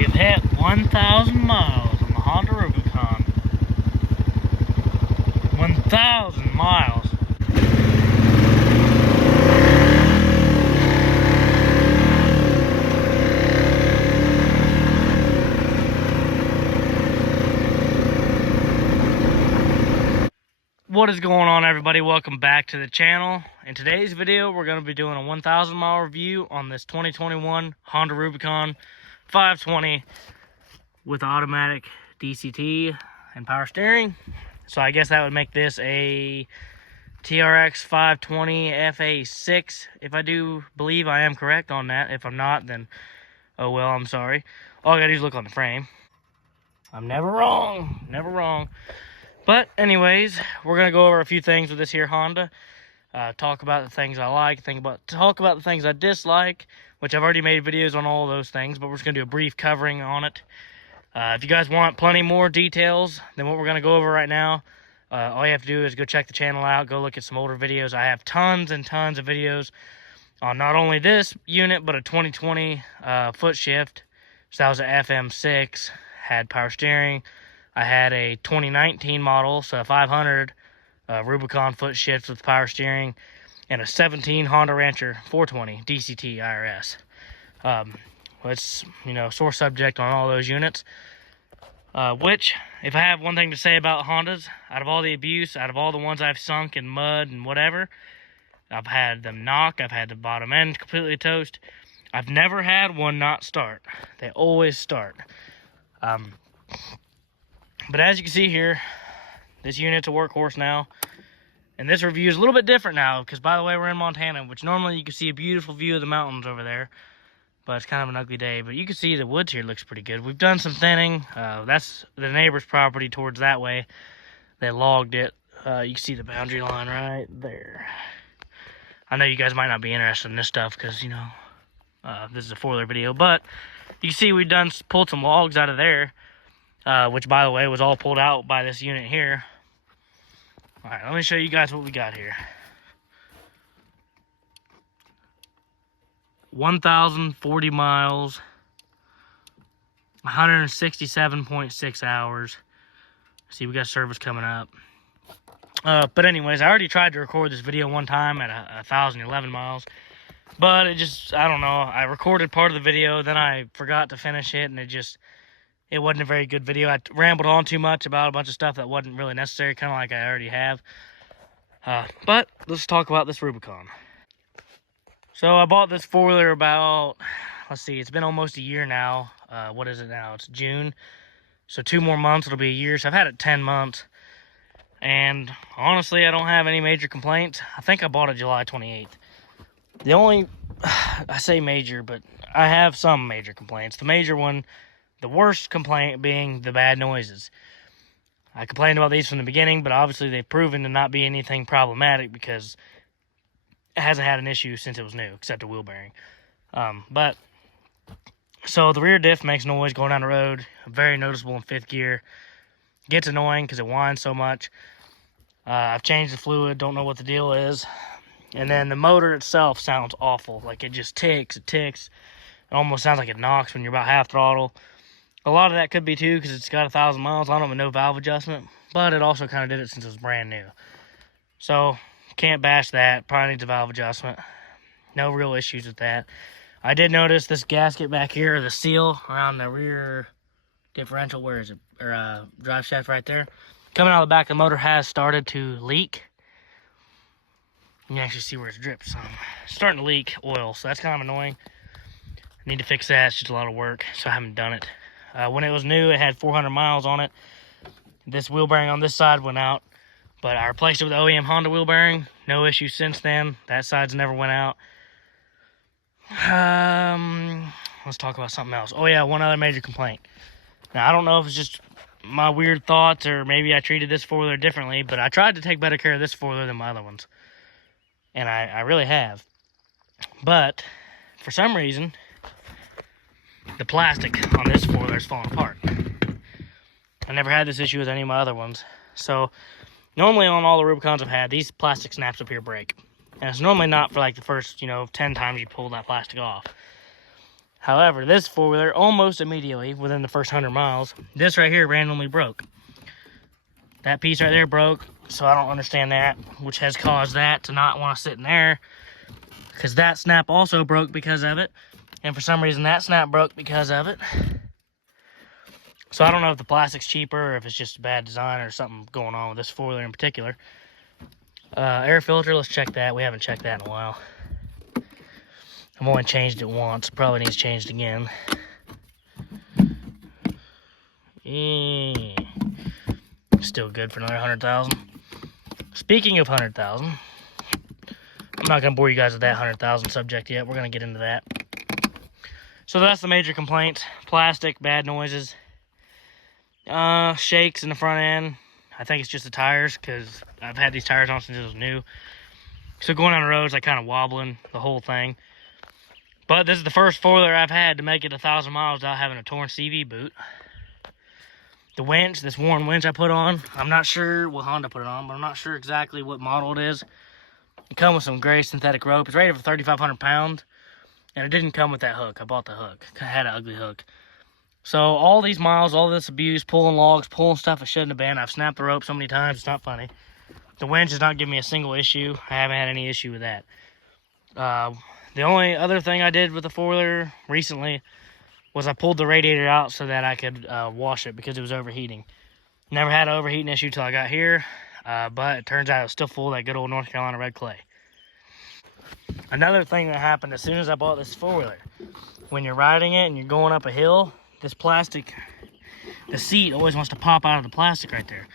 We have hit 1,000 miles on the Honda Rubicon. 1,000 miles. What is going on, everybody? Welcome back to the channel. In today's video, we're going to be doing a 1,000 mile review on this 2021 Honda Rubicon 520 with automatic DCT and power steering. So I guess that would make this a TRX 520 FA6, if I do believe I am correct on that. If I'm not, then oh well, I'm sorry. All I gotta do is look on the frame. I'm never wrong, never wrong. But anyways, we're gonna go over a few things with this here Honda. Talk about the things I like, talk about the things I dislike, which I've already made videos on all those things, but we're just gonna do a brief covering on it. If you guys want plenty more details than what we're gonna go over right now, all you have to do is go check the channel out, go look at some older videos. I have tons and tons of videos on not only this unit, but a 2020 foot shift. So that was an FM6, had power steering. I had a 2019 model, so a 500 Rubicon foot shift with power steering, and a 17 Honda Rancher 420 DCT IRS. It's, sore subject on all those units. Which, if I have one thing to say about Hondas, out of all the abuse, out of all the ones I've sunk in mud and whatever, I've had them knock, I've had the bottom end completely toast. I've never had one not start. They always start. But as you can see here, this unit's a workhorse now. And this review is a little bit different now, because by the way, we're in Montana, which normally you can see a beautiful view of the mountains over there. But it's kind of an ugly day. But you can see the woods here looks pretty good. We've done some thinning. That's the neighbor's property towards that way. They logged it. You can see the boundary line right there. I know you guys might not be interested in this stuff, because, this is a four-wheeler video. But you can see we've pulled some logs out of there. Which, by the way, was all pulled out by this unit here. Alright, let me show you guys what we got here. 1,040 miles, 167.6 hours. See, we got service coming up. But anyways, I already tried to record this video one time at 1,011 miles. But it just, I don't know. I recorded part of the video, then I forgot to finish it, and it wasn't a very good video. I rambled on too much about a bunch of stuff that wasn't really necessary, kind of like I already have. But let's talk about this Rubicon. So I bought this four-wheeler about, let's see, it's been almost a year now. What is it now? It's June. So 2 more months, it'll be a year. So I've had it 10 months. And honestly, I don't have any major complaints. I think I bought it July 28th. The only, I say major, but I have some major complaints. The major one, the worst complaint being the bad noises. I complained about these from the beginning, but obviously they've proven to not be anything problematic because it hasn't had an issue since it was new, except a wheel bearing. So the rear diff makes noise going down the road, very noticeable in 5th gear. Gets annoying because it whines so much. I've changed the fluid, don't know what the deal is. And then the motor itself sounds awful. Like it just ticks, it ticks. It almost sounds like it knocks when you're about half throttle. A lot of that could be too because it's got 1,000 miles on it with no valve adjustment, but it also kind of did it since it was brand new. So can't bash that. Probably needs a valve adjustment. No real issues with that. I did notice this gasket back here, the seal around the rear differential, where is it? Or drive shaft right there. Coming out of the back of the motor has started to leak. You can actually see where it's dripped some. It's starting to leak oil, so that's kind of annoying. I need to fix that. It's just a lot of work, so I haven't done it. When it was new, it had 400 miles on it. This wheel bearing on this side went out, but I replaced it with the OEM Honda wheel bearing. No issues since then. That side's never went out. Let's talk about something else. Oh yeah, one other major complaint. Now, I don't know if it's just my weird thoughts or maybe I treated this four-wheeler differently, but I tried to take better care of this four-wheeler than my other ones. And I really have. But for some reason, the plastic on this four-wheeler is falling apart. I never had this issue with any of my other ones. So normally on all the Rubicons I've had, these plastic snaps up here break. And it's normally not for like the first, 10 times you pull that plastic off. However, this four-wheeler, almost immediately, within the first 100 miles, this right here randomly broke. That piece right there broke, so I don't understand that, which has caused that to not want to sit in there, because that snap also broke because of it, and for some reason that snap broke because of it. So I don't know if the plastic's cheaper or if it's just a bad design or something going on with this four-wheeler in particular. Air filter, let's check that. We haven't checked that in a while. I've only changed it once. Probably needs changed again. Still good for another 100,000. Speaking of 100,000, I'm not going to bore you guys with that 100,000 subject yet. We're going to get into that. So that's the major complaint. Plastic, bad noises. Shakes in the front end. I think it's just the tires, because I've had these tires on since it was new. So going on the roads, I kind of wobbling the whole thing. But this is the first four-wheeler I've had to make it 1,000 miles without having a torn CV boot. The winch, this worn winch I put on, I'm not sure what Honda put it on, but I'm not sure exactly what model it is. It comes with some gray synthetic rope. It's rated for 3,500 pounds, and it didn't come with that hook. I bought the hook. It had an ugly hook. So all these miles, all this abuse, pulling logs, pulling stuff I shouldn't have been. I've snapped the rope so many times, it's not funny. The winch has not given me a single issue. I haven't had any issue with that. The only other thing I did with the four-wheeler recently was I pulled the radiator out so that I could wash it because it was overheating. Never had an overheating issue till I got here, but it turns out it was still full of that good old North Carolina red clay. Another thing that happened as soon as I bought this four-wheeler, when you're riding it and you're going up a hill, this plastic, the seat always wants to pop out of the plastic right there,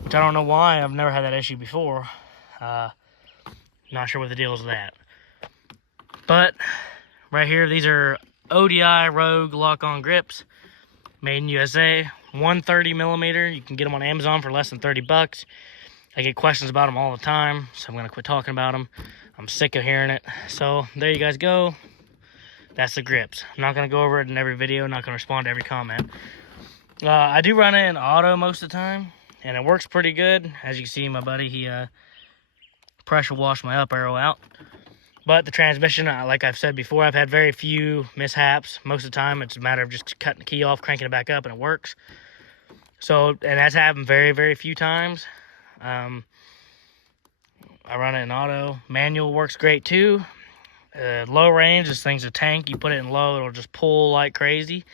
which I don't know why. I've never had that issue before. Not sure what the deal is with that. But right here, these are ODI Rogue lock-on grips, made in USA, 130 millimeter. You can get them on Amazon for less than 30 bucks. I get questions about them all the time, so I'm going to quit talking about them. I'm sick of hearing it. So there you guys go. That's the grips. I'm not going to go over it in every video. Not going to respond to every comment. I do run it in auto most of the time, and it works pretty good. As you can see, my buddy, he pressure washed my up arrow out. But the transmission, like I've said before, I've had very few mishaps. Most of the time, it's a matter of just cutting the key off, cranking it back up, and it works. So, and that's happened very, very few times. I run it in auto. Manual works great too. Low range, this thing's a tank. You put it in low, it'll just pull like crazy.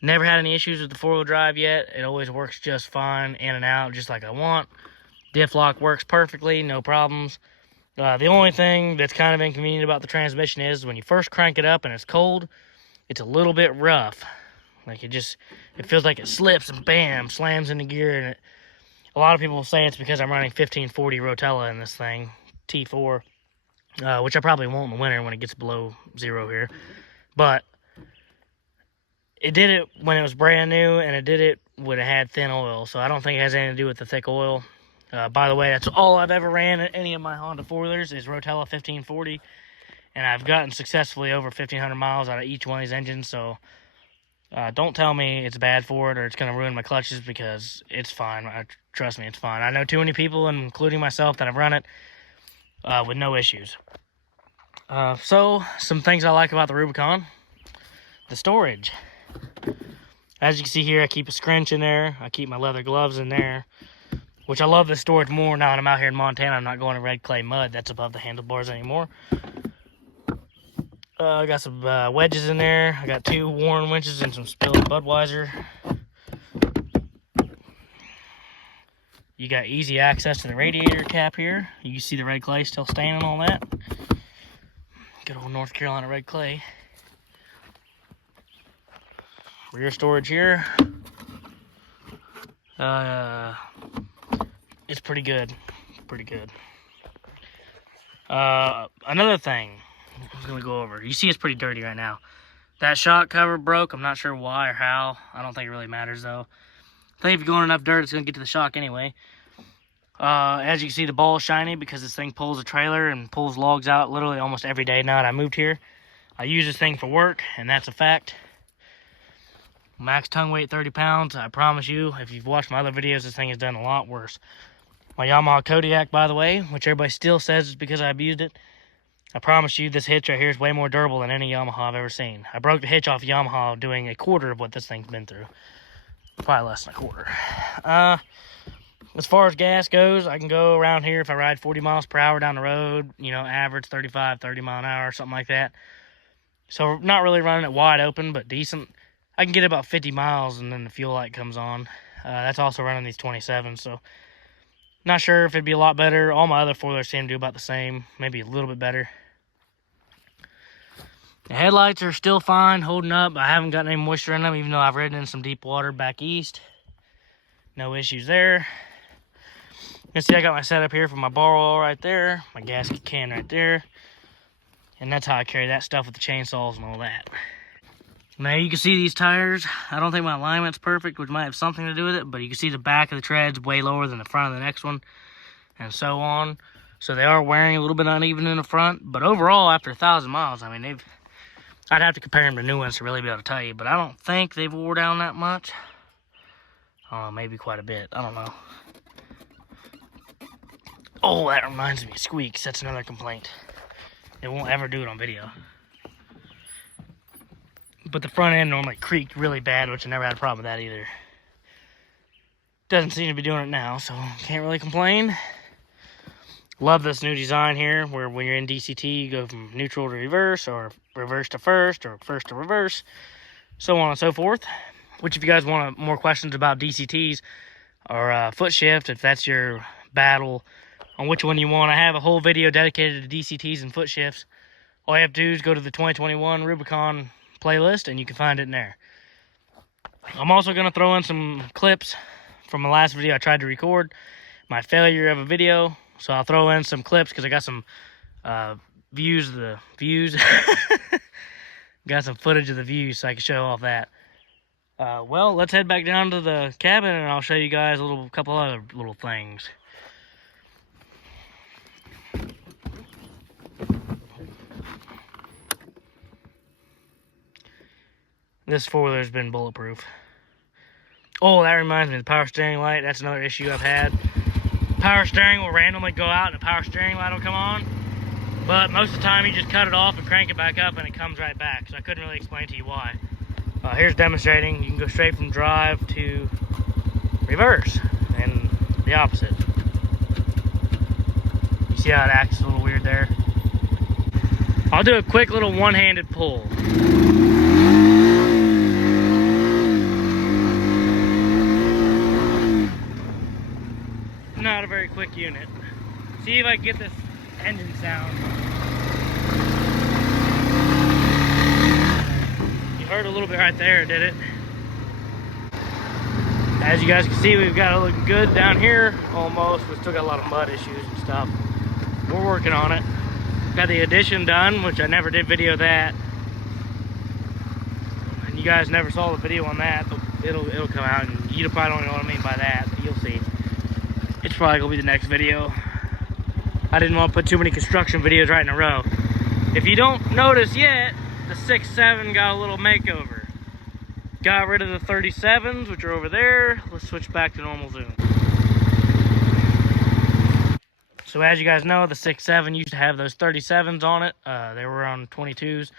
Never had any issues with the four-wheel drive yet. It always works just fine, in and out, just like I want. Diff lock works perfectly, no problems. The only thing that's kind of inconvenient about the transmission is when you first crank it up and it's cold, it's a little bit rough. Like it feels like it slips and bam, slams into gear. And a lot of people say it's because I'm running 1540 Rotella in this thing, T4, which I probably won't in the winter when it gets below zero here. But it did it when it was brand new, and it did it when it had thin oil. So I don't think it has anything to do with the thick oil. By the way, that's all I've ever ran at any of my Honda four-wheelers is Rotella 1540. And I've gotten successfully over 1,500 miles out of each one of these engines. So don't tell me it's bad for it or it's going to ruin my clutches, because it's fine. Trust me, it's fine. I know too many people, including myself, that have run it with no issues. So some things I like about the Rubicon. The storage. As you can see here, I keep a scrunch in there. I keep my leather gloves in there. Which I love the storage more now that I'm out here in Montana. I'm not going to red clay mud that's above the handlebars anymore. I got some wedges in there. I got 2 worn winches and some spilled Budweiser. You got easy access to the radiator cap here. You can see the red clay still staining all that. Good old North Carolina red clay. Rear storage here. It's pretty good. Pretty good. Another thing I was going to go over. You see it's pretty dirty right now. That shock cover broke. I'm not sure why or how. I don't think it really matters though. I think if you're going enough dirt, it's going to get to the shock anyway. As you can see, the ball is shiny because this thing pulls a trailer and pulls logs out literally almost every day now that I moved here. I use this thing for work, and that's a fact. Max tongue weight 30 pounds. I promise you, if you've watched my other videos, this thing has done a lot worse. My Yamaha Kodiak, by the way, which everybody still says is because I abused it. I promise you, this hitch right here is way more durable than any Yamaha I've ever seen. I broke the hitch off Yamaha doing a quarter of what this thing's been through. Probably less than a quarter. As far as gas goes, I can go around here if I ride 40 miles per hour down the road, you know, average 35, 30 mile an hour, something like that. So not really running it wide open, but decent. I can get about 50 miles and then the fuel light comes on. That's also running these 27s, so not sure if it'd be a lot better. All my other four-wheelers seem to do about the same, maybe a little bit better. The headlights are still fine, holding up. I haven't gotten any moisture in them, even though I've ridden in some deep water back east. No issues there. You can see I got my setup here for my bar oil right there, my gasket can right there. And that's how I carry that stuff with the chainsaws and all that. Now you can see these tires. I don't think my alignment's perfect, which might have something to do with it, but you can see the back of the tread's way lower than the front of the next one, and so on. So they are wearing a little bit uneven in the front, but overall, after 1,000 miles, I mean, I'd have to compare them to new ones to really be able to tell you, but I don't think they've wore down that much. Maybe quite a bit. I don't know. Oh, that reminds me, squeaks. That's another complaint. It won't ever do it on video. But the front end normally creaked really bad, which I never had a problem with that either. Doesn't seem to be doing it now, so can't really complain. Love this new design here, where when you're in DCT, you go from neutral to reverse, or reverse to first, or first to reverse, so on and so forth. Which, if you guys want more questions about DCTs or foot shift, if that's your battle on which one you want, I have a whole video dedicated to DCTs and foot shifts. All you have to do is go to the 2021 Rubicon playlist, and you can find it in there. I'm also going to throw in some clips from my last video I tried to record, my failure of a video. So I'll throw in some clips because I got some views. Got some footage of the views so I can show off that. Well, let's head back down to the cabin and I'll show you guys a couple other little things. This four-wheeler's been bulletproof. Oh, that reminds me, the power steering light, that's another issue I've had. Power steering will randomly go out and the power steering light will come on, but most of the time you just cut it off and crank it back up and it comes right back, so I couldn't really explain to you why. Here's demonstrating. You can go straight from drive to reverse and the opposite. You see how it acts a little weird there? I'll do a quick little one-handed pull. Not a very quick unit. See if I can get this engine sound. You heard a little bit right there, did it? As you guys can see, we've got it looking good down here, almost. We still got a lot of mud issues and stuff. We're working on it. Got the addition done, which I never did video that. And you guys never saw the video on that, but it'll come out, and you probably don't know what I mean by that, but you'll see. It's probably gonna be the next video. I didn't want to put too many construction videos right in a row. If you don't notice yet, the 6.7 got a little makeover. Got rid of the 37s, which are over there. Let's switch back to normal zoom. So as you guys know, the 6.7 used to have those 37s on it. They were on 22s.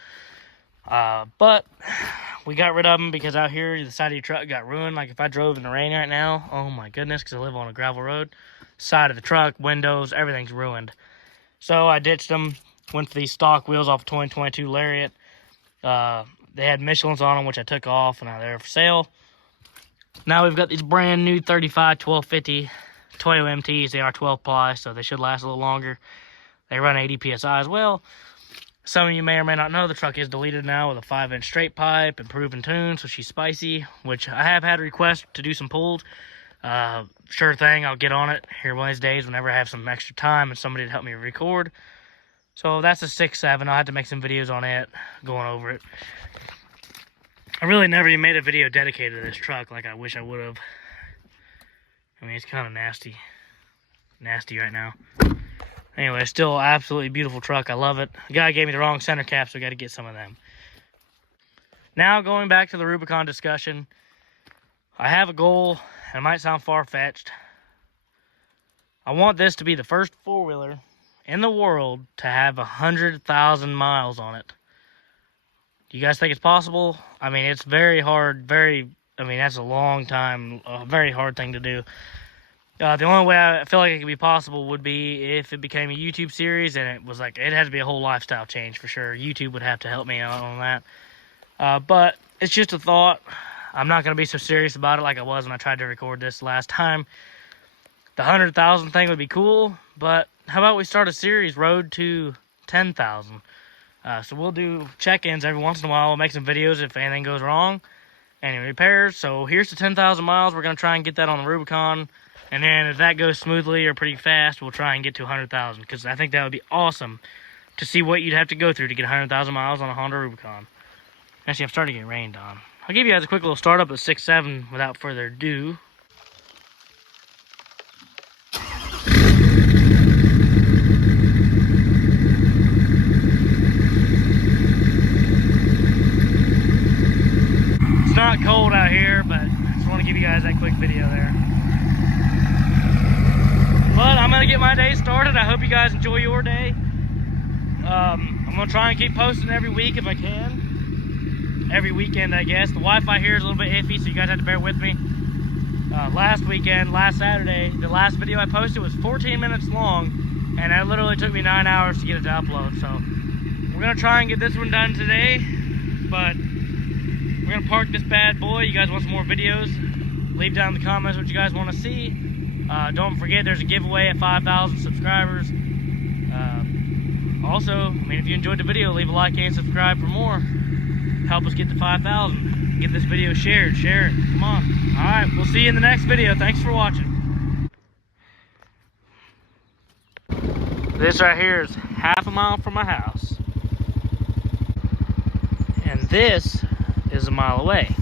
But we got rid of them because out here, the side of your truck got ruined. Like if I drove in the rain right now, oh my goodness, because I live on a gravel road. Side of the truck, windows, everything's ruined. So I ditched them, went for these stock wheels off 2022 Lariat. They had Michelin's on them, which I took off, and now they're for sale. Now we've got these brand new 35 1250 Toyo MTs. They are 12 ply, so they should last a little longer. They run 80 PSI as well. Some of you may or may not know the truck is deleted now with a 5-inch straight pipe and proven tune, so she's spicy, which I have had a request to do some pulls. Sure thing, I'll get on it here one of these days whenever I have some extra time and somebody to help me record. So that's a 6.7. I'll have to make some videos on it, going over it. I really never even made a video dedicated to this truck like I wish I would have. I mean, it's kind of nasty right now. Anyway, still absolutely beautiful truck. I love it. The guy gave me the wrong center cap, so I got to get some of them. Now, going back to the Rubicon discussion, I have a goal, and it might sound far-fetched. I want this to be the first four-wheeler in the world to have 100,000 miles on it. Do you guys think it's possible? I mean, it's very hard, that's a long time, a very hard thing to do. The only way I feel like it could be possible would be if it became a YouTube series, and it was like, it had to be a whole lifestyle change for sure. YouTube would have to help me out on that. But it's just a thought. I'm not going to be so serious about it like I was when I tried to record this last time. The 100,000 thing would be cool, but how about we start a series, Road to 10,000? So we'll do check-ins every once in a while. We'll make some videos if anything goes wrong, any repairs. So here's to 10,000 miles. We're going to try and get that on the Rubicon. And then if that goes smoothly or pretty fast, we'll try and get to 100,000. Because I think that would be awesome to see what you'd have to go through to get 100,000 miles on a Honda Rubicon. Actually, I'm starting to get rained on. I'll give you guys a quick little startup at 6.7 without further ado. It's not cold out here, but I just want to give you guys that quick video there. But I'm going to get my day started. I hope you guys enjoy your day. I'm going to try and keep posting every week if I can. Every weekend, I guess. The Wi-Fi here is a little bit iffy, so you guys have to bear with me. Last Saturday, the last video I posted was 14 minutes long, and it literally took me 9 hours to get it to upload. So we're going to try and get this one done today, but we're going to park this bad boy. You guys want some more videos? Leave down in the comments what you guys want to see. Don't forget, there's a giveaway at 5,000 subscribers. Also, if you enjoyed the video, leave a like and subscribe for more. Help us get to 5,000. Get this video shared. Share it. Come on. All right, we'll see you in the next video. Thanks for watching. This right here is half a mile from my house. And this is a mile away.